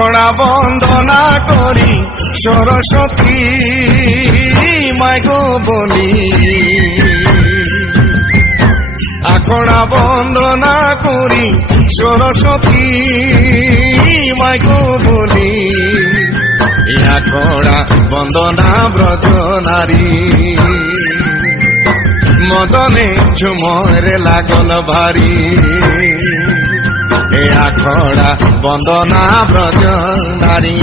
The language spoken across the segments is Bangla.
আখড়া বন্দনা করি সরস্বতী মাইগো বলি, আখড়া বন্দনা করি সরস্বতী মাইগো বলি, আখড়া বন্দনা ব্রজ নারী মদনে ঝুমরে লাগল ভারী, এ আখড়া বন্দনা ব্রজ নারী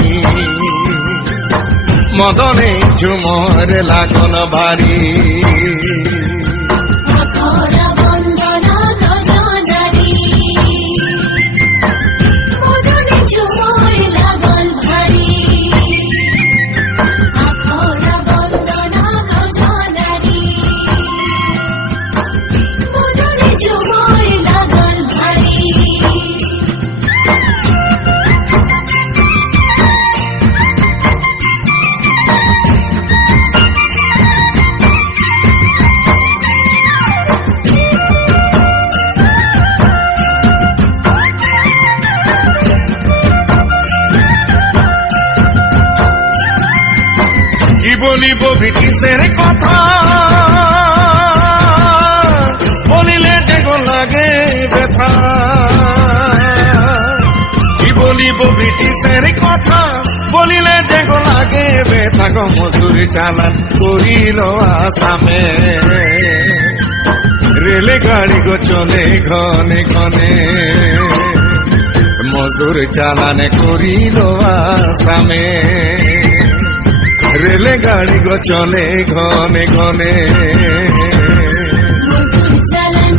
মদনে ঝুমরে লাগল ভারী। কি বলিব ব্রিটিশের কথা, বলিলে যে গো লাগে ব্যথা, কি বলিব ব্রিটিশের কথা, বলিলে যে গো লাগে ব্যথা গো। মজুর চালান করিল আসামে, রেলে গাড়ি গো চলে ঘনে ঘনে, মজুর চালান করিল আসামে, রেলে গাড়ি গো চলে ঘনে ঘনে। মজুর চালান